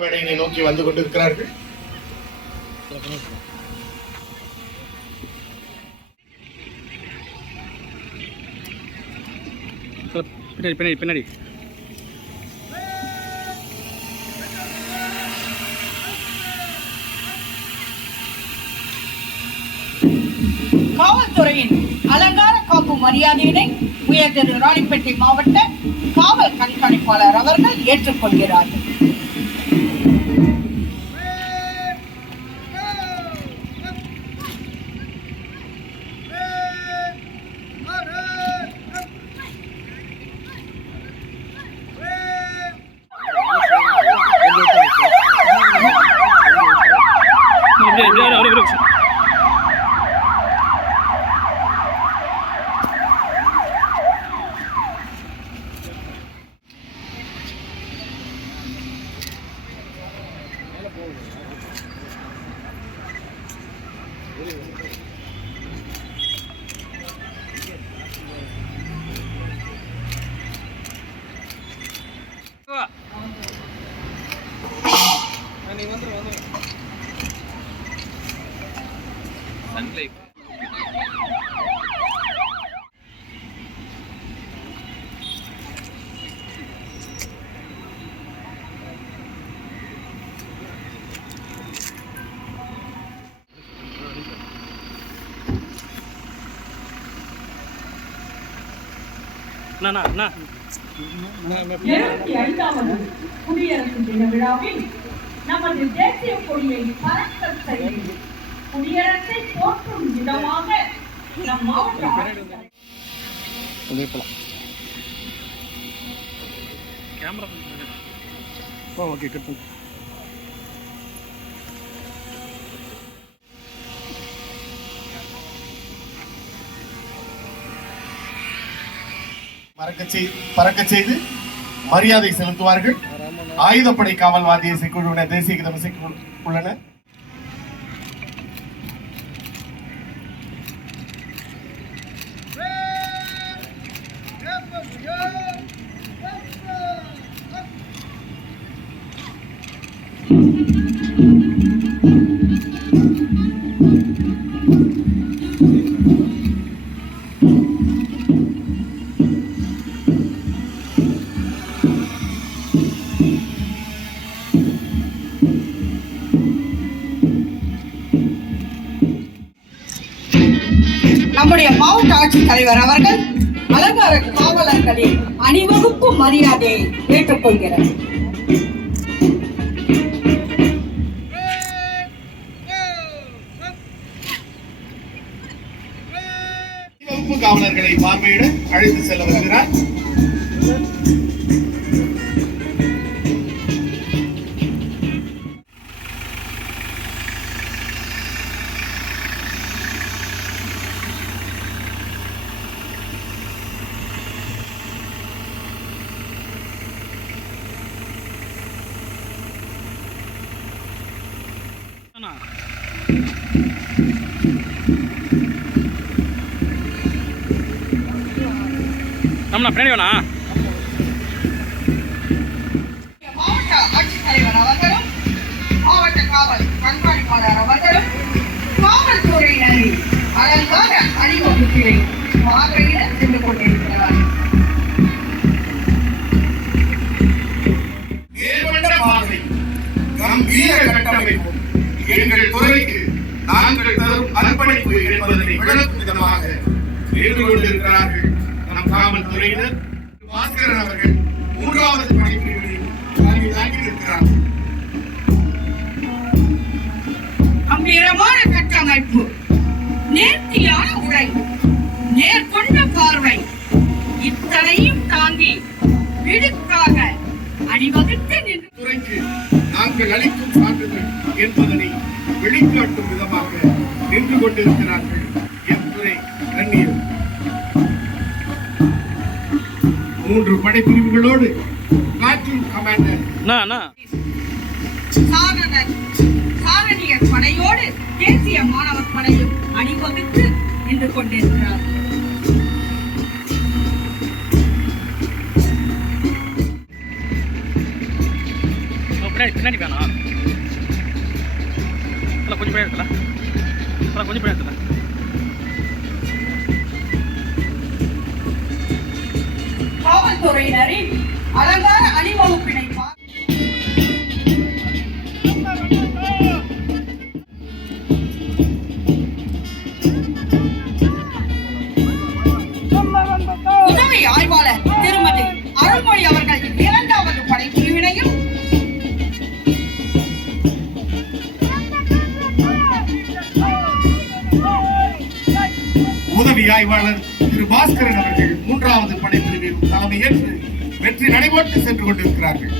மேடையினை நோக்கி வந்து கொண்டிருக்கிறார்கள். பின்னாடி பின்னாடி காவல்துறையின் அலங்கார காப்பு மரியாதையினை உயர்திரு ராணிப்பேட்டை மாவட்ட காவல் கண்காணிப்பாளர் அவர்கள் ஏற்றுக்கொள்கிறார்கள். குடியரசு தின விழாவில் நமது தேசிய கொடியை பறக்கச் செய்து குடியரசை போற்றும் விதமாக நம் மாவட்ட பறக்க செய்து மரியாதை செலுத்துவார்கள். ஆயுதப்படை காவல் வாத்திய இசைக்குழுவினர் தேசிய கீதம் இசைக்கு உள்ளனர். நம்முடைய மாவட்ட ஆட்சித்தலைவர் அவர்கள் அலங்கார காவலர்களின் அணிவகுப்பு மரியாதையை ஏற்றுக்கொள்கிறார். காவலர்களை பார்வையிட அழைத்து செல்ல வருகிறார். மாவட்ட ஆட்சித்தலைவர் அவர்களும் மாவட்ட காவல் கண்காணிப்பாளர் அவர்களும் காவல்துறையினரின் அலங்கார அணிவகுப்பினை பார்வையிட சென்று கொண்டிருக்கிறார். கம்பீர கட்டமைப்பு எங்கள் துறைக்கு நாங்கள் தரும் அர்ப்பணிப்பு என்பதனை விளக்கும் விதமாக கொண்டிருக்கிறார்கள். நம் காவல்துறையினர் பாஸ்கரன் அவர்கள் 3வது பணிப்பிரிவில் தலைமை தாங்கியிருக்கிறார். கம்பீரமான கட்டமைப்பு, நேர்த்தியான உடை, நேர்கொண்ட பார்வை, இத்தனையும் தாங்கி விடுக்காக அணிவகுத்து நின்று துறைக்கு நாங்கள் அளிக்கும் சான்றிதழ் என்பதனை வெளிக்காட்டும் விதமாக நின்று கொண்டிருக்கிறார்கள். என் துறை கண்ணியம் 3 படைப்பிரிவுகளோடு காற்றின் கமாண்டர் சாரணியர் படையோடு தேசிய மாணவர் படையும் அணிவகுத்து நின்று கொண்டிருக்கிறார். பின்னாடி வேணாம், கொஞ்சம் பின்னாடி எடுத்துல, கொஞ்சம் பின்னாடி எடுத்துல. காவல்துறையினரின் அலங்கார அணிவகுப்பினை உதவி ஆய்வாளர் திருமதி அருள்மொழி அவர்கள் 2வது படைப்பிரிவினையும் உதவி ஆய்வாளர் திரு பாஸ்கரன் அவர்கள் 3வது படைப்பிரிவில் தலைமையேற்று வெற்றி நடைபோட்டு சென்று கொண்டிருக்கிறார்கள்.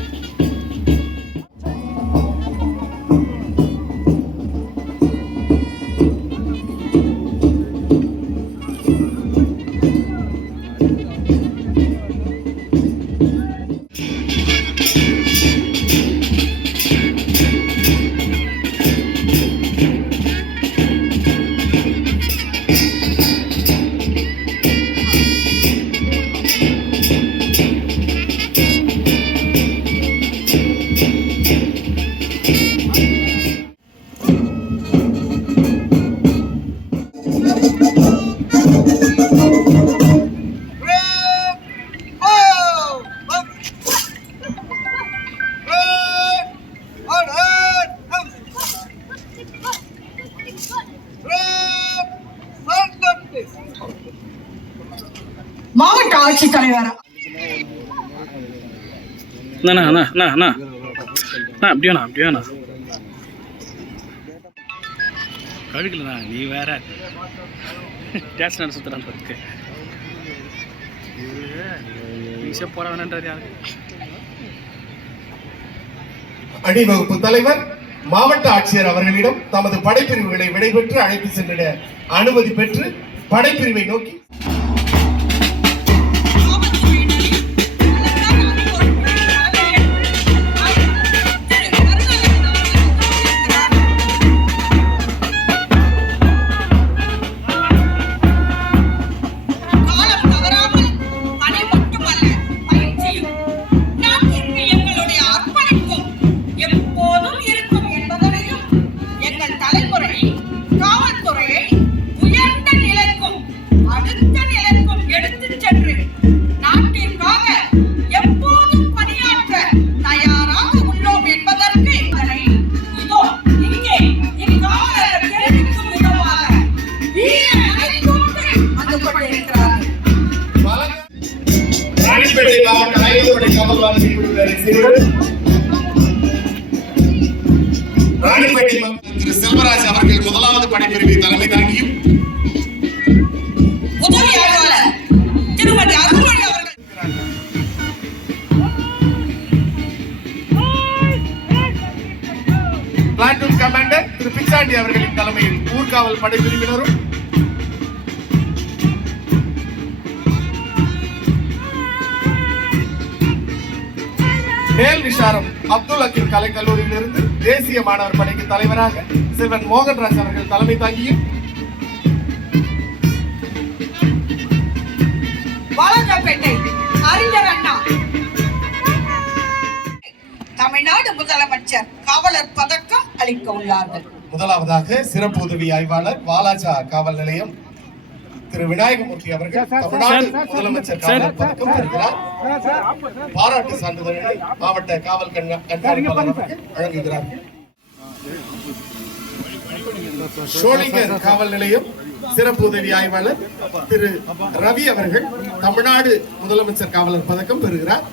மாவட்ட ஆட்சித்தலைவர் அப்படியாண்ணா கழுக்கலண்ணா, நீ வேற டேஷன் சுத்துறான் இருக்கு. ஈஸியாக போற வேணான்றார் யாரு? அணிவகுப்பு தலைவர் மாவட்ட ஆட்சியர் அவர்களிடம் தமது படைப்பிரிவுகளை விடைபெற்று அழைத்து சென்றிட அனுமதி பெற்று படைப்பிரிவை நோக்கி ராணிப்பேட்டை திரு செல்வராஜ் அவர்கள் 1வது படைப்பிரிவை தலைமை தாங்கியும் உதவி ஆய்வாளர் திருமதி அருள்மொழி அவர்கள் பிளாட்டூன் கமாண்டர் திரு பிச்சாண்டி அவர்களின் தலைமையில் ஊர்காவல் படைப்பிரிவினரும் மேல் விஷாரம் அப்துல் ஹக்கீம் கலைக்கல்லூரியிலிருந்து தேசிய மாணவர் படைக்கு தலைவராக செல்வன் மோகன்ராஜ் அவர்கள் தலைமை தாங்கியும் வாலாஜாபேட்டை அறிஞர் அண்ணா தமிழ்நாடு முதலமைச்சர் காவலர் பதக்கம் அளிக்க உள்ளார்கள். முதலாவதாக சிறப்பு உதவி ஆய்வாளர் வாலாஜா காவல் நிலையம் திரு விநாயகமூர்த்தி அவர்கள் தமிழ்நாடு முதலமைச்சர் காவலர் பதக்கம் பெறுகிறார். பாராட்டு சான்றிதழை மாவட்ட காவல் கண்காணிப்பாளர் அவர்கள் வழங்குகிறார்கள். ஷோலிங்கர் காவல் நிலையம் சிறப்பு உதவி ஆய்வாளர் திரு ரவி அவர்கள் தமிழ்நாடு முதலமைச்சர் காவலர் பதக்கம் பெறுகிறார்.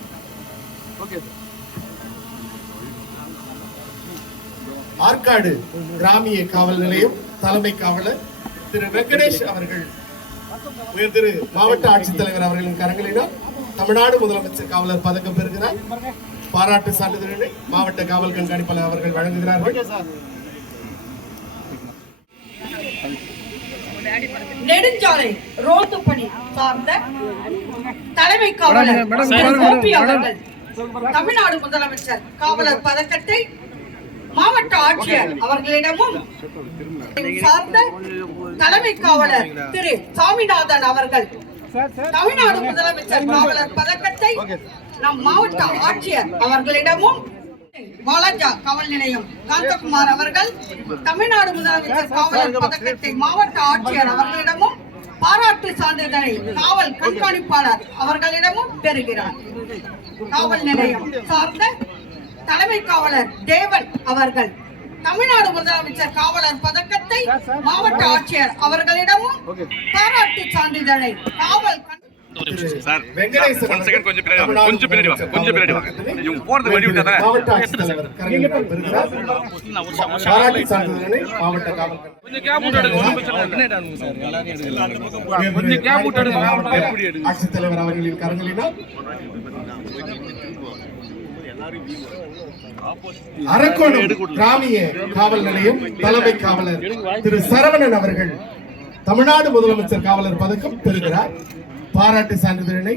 ஆற்காடு கிராமிய காவல் நிலையம் தலைமை காவலர் திரு வெங்கடேஷ் அவர்கள் திரு மாவட்ட ஆட்சித்தலைவர் அவர்களின் கரங்களினால் தமிழ்நாடு முதலமைச்சர் காவலர் பதக்கம் பெறுகிறார். பாராட்டு சான்றிதழை மாவட்ட காவல் கண்காணிப்பாளர் அவர்கள் வழங்குகிறார்கள். நெடுஞ்சாலை ரோந்து பணி சார்ந்த தலைமை காவலர் அவர்கள் தமிழ்நாடு முதலமைச்சர் காவலர் பதக்கத்தை மாவட்ட ஆட்சியர் அவர்களிடமும் சார்ந்த தலைமை காவலர் திரு சாமிநாதன் அவர்கள் தமிழ்நாடு முதலமைச்சர் காவலர் பதக்கத்தை நம் மாவட்ட ஆட்சியர் அவர்களிடமும் வாலாஜா காவல் நிலையம் காந்தகுமார் அவர்கள் தமிழ்நாடு முதலமைச்சர் காவலர் பதக்கத்தை மாவட்ட ஆட்சியர் அவர்களிடமும் பாராட்டு சான்றிதழை காவல் கண்காணிப்பாளர் அவர்களிடமும் பெறுகிறார். காவல் நிலையம் சார்ந்த தலைமை காவலர் தேவன் அவர்கள் தமிழ்நாடு முதலமைச்சர் காவலர் பதக்கத்தை மாவட்ட ஆட்சியர் அவர்களிடமும் பாராட்டு சான்றிதழை காவல் சார் வெங்கடேசன் ஒன் செகண்ட் கொஞ்சம் பின்னாடி வாங்க கொஞ்சம் பின்னாடி வாங்க இவங்க போறது வழி விட்டாத மாவட்ட ஆட்சித்தலைவர் கரங்களினால் பெறுகிறார். பாராட்டு சான்றிதழை மாவட்ட காவல் கொஞ்சம் கேப் விட்டு எடுங்க ஒண்ணும் பிரச்சனை இல்லை கொஞ்சம் கேப் விட்டு எடுங்க ஆட்சித்தலைவர் அவர்களின் கரங்களினால் அரக்கோணம் கிராமிய காவல் நிலையம் தலைமை காவலர் திரு சரவணன் அவர்கள் தமிழ்நாடு முதலமைச்சர் காவலர் பதக்கம் பெறுகிறார். பாராட்டு சான்றிதழை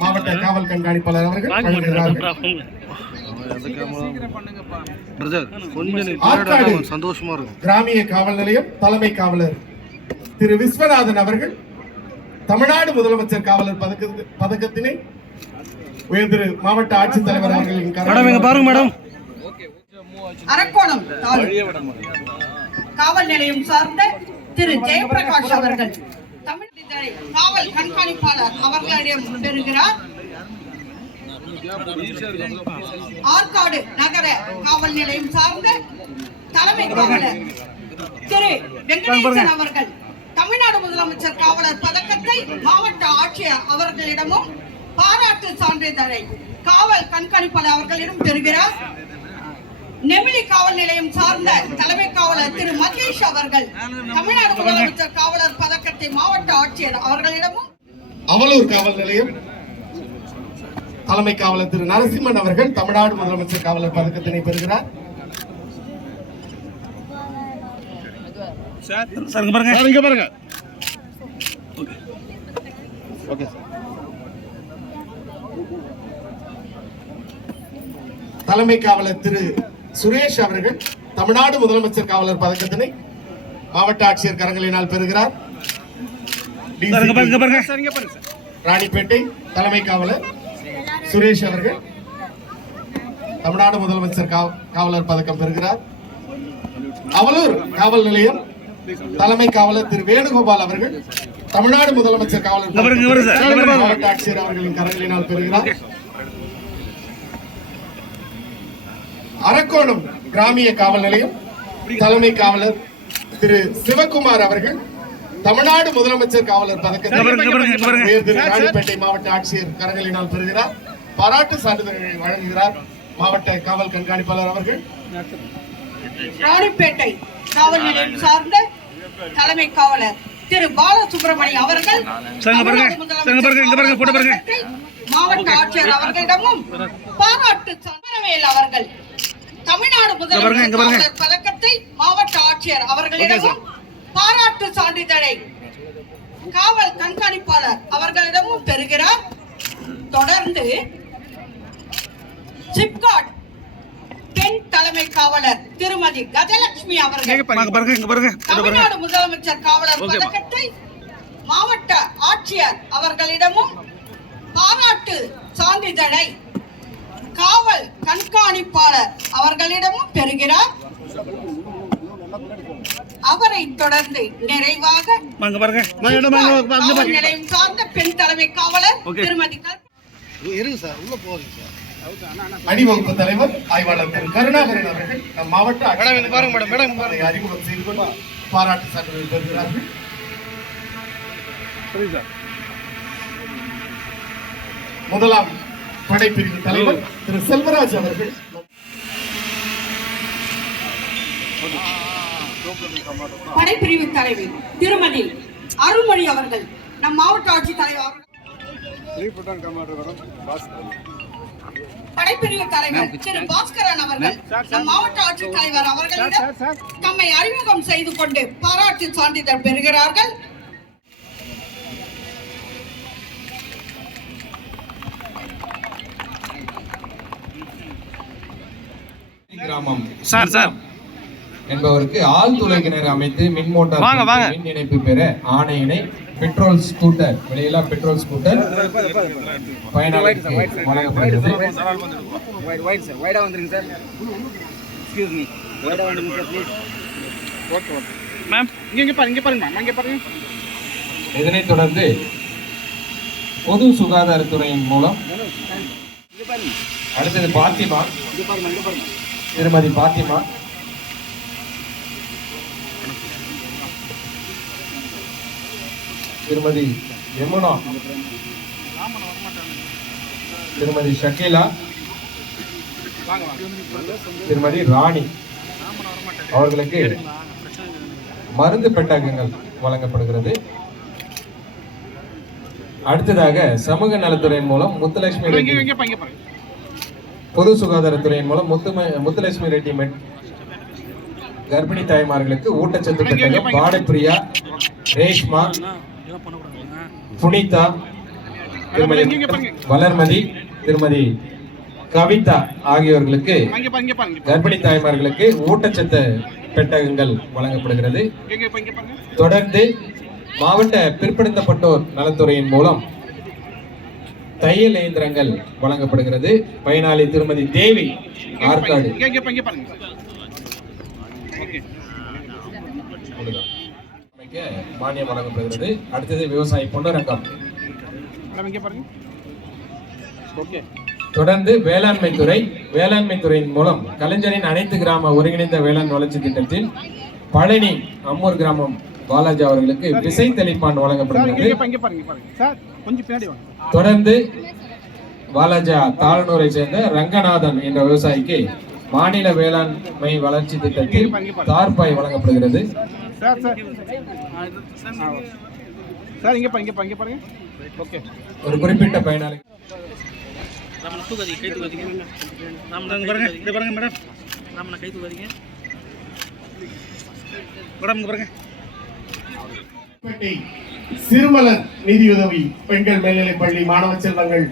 மாவட்ட காவல் கண்காணிப்பாளர் அவர்கள் வழங்குகிறார்கள். ஆற்காடு சந்தோஷமா இருக்கும் கிராமிய காவல் நிலையம் தலைமை காவலர் திரு விஸ்வநாதன் அவர்கள் தமிழ்நாடு முதலமைச்சர் காவலர் பதக்கத்தினை உயர்திரு மாவட்ட ஆட்சித்தலைவர் அவர்களின் பாருங்க மேடம் அரக்கோணம் காவல் நிலையம் சார்ந்த திரு ஜெயபிரகாஷ் அவர்கள் தமிழ் காவல் கண்காணிப்பாளர் அவர்களிடம் பெறுகிறார். ஆற்காடு நகர காவல் நிலையம் சார்ந்த தலைமை காவலர் திரு வெங்கடேசன் அவர்கள் தமிழ்நாடு முதலமைச்சர் காவலர் பதக்கத்தை மாவட்ட ஆட்சியர் அவர்களிடமும் பாராட்டு சான்றிதழை காவல் கண்காணிப்பாளர் அவர்களிடம் பெறுகிறார். நெமிலி காவல் நிலையம் சார்ந்த தலைமை காவலர் திரு மகேஷ் அவர்கள் தமிழ்நாடு முதலமைச்சர் காவலர் பதக்கத்தை மாவட்ட ஆட்சியர் அவர்களிடமும் அவலூர் காவல் நிலையம் தலைமை காவலர் திரு நரசிம்மன் அவர்கள் தமிழ்நாடு முதலமைச்சர் காவலர் பதக்கத்தினை பெறுகிறார். சார் இங்க பாருங்க ஓகே சார். தலைமை காவலர் திரு சுரேஷ் அவர்கள் தமிழ்நாடு முதலமைச்சர் காவலர் பதக்கத்தினை மாவட்ட ஆட்சியர் கரங்களினால் பெறுகிறார். ராணிப்பேட்டை தலைமை காவலர் சுரேஷ் அவர்கள் தமிழ்நாடு முதலமைச்சர் காவலர் பதக்கம் பெறுகிறார். அவலூர் காவல் நிலையம் தலைமை காவலர் திரு வேணுகோபால் அவர்கள் தமிழ்நாடு முதலமைச்சர் காவலர் மாவட்ட ஆட்சியர் அவர்களின் கரங்களினால் பெறுகிறார். அரக்கோணம் கிராமிய காவல் நிலையம் தலைமை காவலர் திரு சிவகுமார் அவர்கள் தமிழ்நாடு முதலமைச்சர் காவலர் பதக்கத்தை ராணிப்பேட்டை மாவட்ட ஆட்சியர் கரங்களினால் பெறுகிறார். பாராட்டு சான்றிதழ்களை வழங்குகிறார் மாவட்ட காவல் கண்காணிப்பாளர் அவர்கள். ராணிப்பேட்டை காவல் நிலையம் சார்ந்த தலைமை காவலர் திரு பாலசுப்ரமணியம் அவர்கள் மாவட்ட ஆட்சியர் அவர்களிடமும் பாராட்டு சான்றிதழ் அவர்கள் தமிழ்நாடு முதலமைச்சர் காவலர் பதக்கத்தை மாவட்ட ஆட்சியர் அவர்களிடமும் பாராட்டு சான்றிதழை காவல் கண்காணிப்பாளர் அவர்களிடமும் பெறுகிறார். தொடர்ந்து சிப்காட் பெண் தலைமை காவலர் திருமதி கஜலட்சுமி அவர்கள் தமிழ்நாடு முதலமைச்சர் காவலர் பதக்கத்தை மாவட்ட ஆட்சியர் அவர்களிடமும் பாராட்டு சான்றிதழை காவல் கண்காணிப்பாளர் அவர்களிடமும் பெறுகிறார். அவரை தொடர்ந்து நிறைவாக காவல் நிலையம் சார்ந்த பெண் தலைமை காவலர் திருமதி அணிவகுப்பு தலைவர் ஆய்வாளர் திரு கருணாகரன் அவர்கள் நம் மாவட்ட அறிமுகம் செய்து கொண்டு பாராட்டு சான்றிதழ் பெறுகிறார்கள். முதலாம் படைப்பிரிவு தலைவர் திரு செல்வராஜ் அவர்கள் படைப்பிரிவு தலைவி திருமதி அருள்மொழி அவர்கள் நம் மாவட்ட ஆட்சித்தலைவர் படைப்பிரிவு தலைவர் திரு பாஸ்கரன் அவர்கள் நம் மாவட்ட ஆட்சித்தலைவர் அவர்களிடம் தம்மை அறிமுகம் செய்து கொண்டு பாராட்டு சான்றிதழ் பெறுகிறார்கள். கிராமம் சார் என்பவருக்கு ஆழ்துளை கிணறு அமைத்து மின் மோட்டார் வாங்க. மின் இணைப்பு பெற ஆணையினை பெட்ரோல் ஸ்கூட்டர் விலையில்லா பெட்ரோல் ஸ்கூட்டர் பயனாளிக்கு வழங்கப்படுகிறது. மேம் இங்க பாருங்க மேம், இங்க பாருங்க. இதனைத் தொடர்ந்து பொது சுகாதாரத்துறையின் மூலம் அடுத்தது பாத்திமா, திருமதி பாத்திமா, திருமதி யமுனா, திருமதி ஷக்கீலா, திருமதி ராணி அவர்களுக்கு மருந்து பெட்டகங்கள் வழங்கப்படுகிறது. அடுத்ததாக சமூக நலத்துறையின் மூலம் முத்துலட்சுமி ரெட்டி, பொது சுகாதாரத்துறையின் மூலம் முத்துலட்சுமி ரெட்டி கர்ப்பிணி தாய்மார்களுக்கு ஊட்டச்சத்து பெட்டகம் பாடப்பிரியா, ரேஷ்மா, புனிதா, திருமதி வளர்மதி, திருமதி கவிதா ஆகியோர்களுக்கு கர்ப்பிணி தாய்மார்களுக்கு ஊட்டச்சத்து பெட்டகங்கள் வழங்கப்படுகிறது. தொடர்ந்து மாவட்ட பிற்படுத்தப்பட்டோர் நலத்துறையின் மூலம் தையல் இயந்திரங்கள் வழங்கப்படுகிறது. பயனாளி திருமதி தேவி, ஆற்காடு. மானியம் வழங்கப்படுகிறது. அடுத்தது விவசாயி பொன்னுரங்கம். தொடர்ந்து வேளாண்மை துறையின் மூலம் கலைஞரின் அனைத்து கிராம ஒருங்கிணைந்த வேளாண் வளர்ச்சி திட்டத்தில் பழனி அம்மூர் கிராமம் பாலாஜி அவர்களுக்கு விசை தெளிப்பான் வழங்கப்படுகிறது. தொடர்ந்து பாலாஜா தாழ்நூரை சேர்ந்த ரங்கநாதன் என்ற விவசாயிக்கு மாநில வேளாண்மை வளர்ச்சி திட்டத்தில் தார்பாய் வழங்கப்படுகிறது. ஒரு குறிப்பிட்ட பயனாளி சிறுமலர் நிதியுதவி பெண்கள் மேல்நிலைப் பள்ளி மாணவ செல்வங்கள்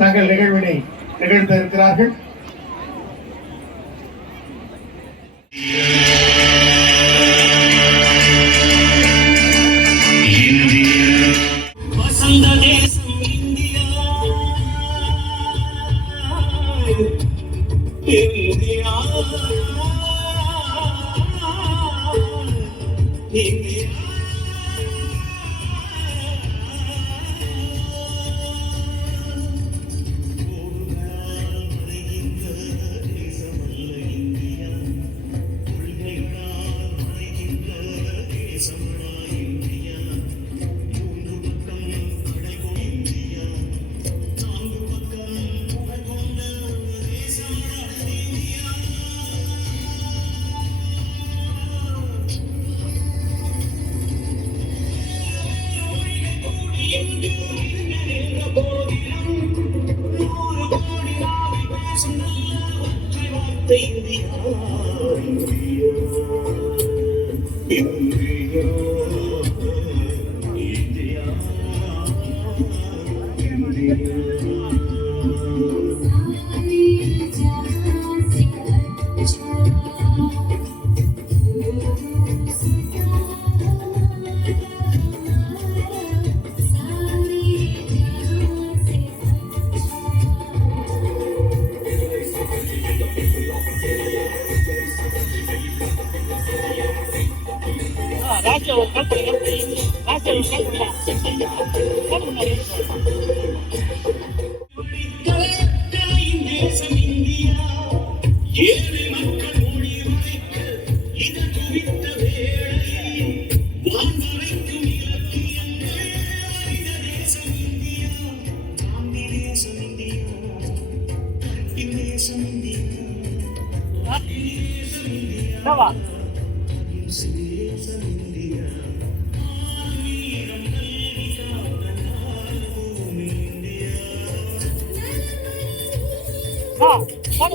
தங்கள் நிகழ்வினை நிகழ்த்த இருக்கிறார்கள்.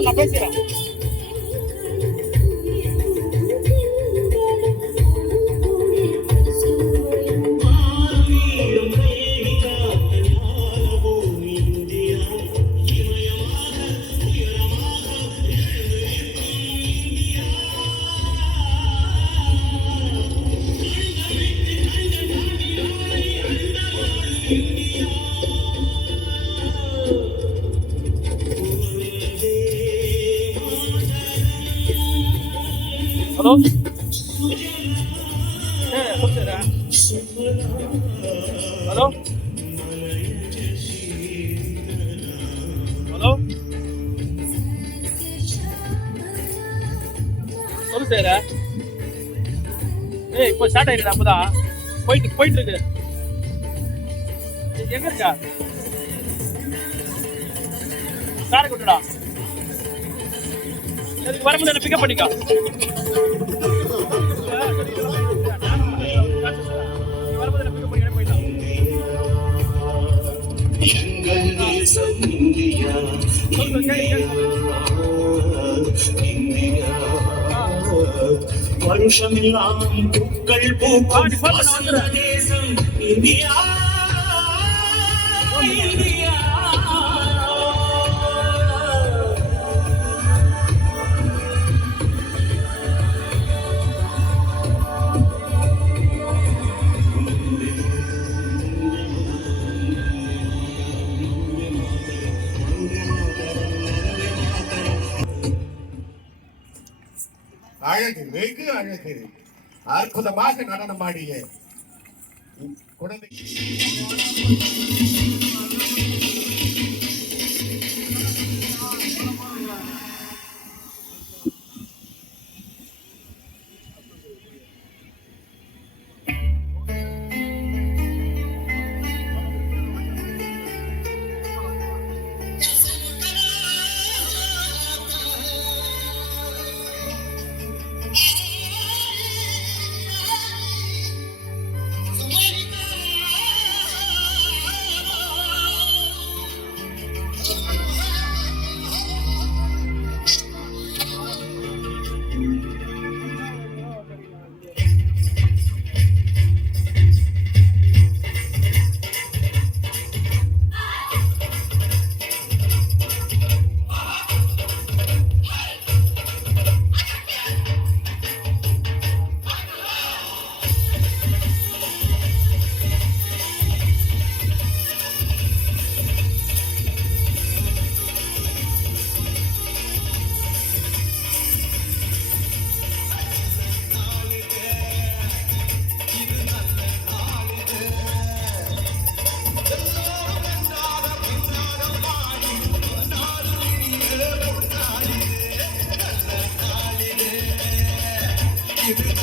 நான் பேசுறேன். ஹலோ ஹலோ ஹலோ சொல்லு சார். ஏய் இப்போ ஸ்டார்ட் ஆயிடுது. அப்பதான் போயிட்டு இருக்கு. எங்க இருக்கா காரை கொண்டுடா. அதுக்கு வரும்போது என்ன பிக்கப் பண்ணிக்கோ. வரும்போது என்ன பிக்கப் பண்ணிக்க போயிடலாம். வருஷமெல்லாம் பூக்கள் பூக்கும் தேசம் இந்தியா. அழகு, வெகு அழகு. அற்புதமாக நடனமாடிய குழந்தை இது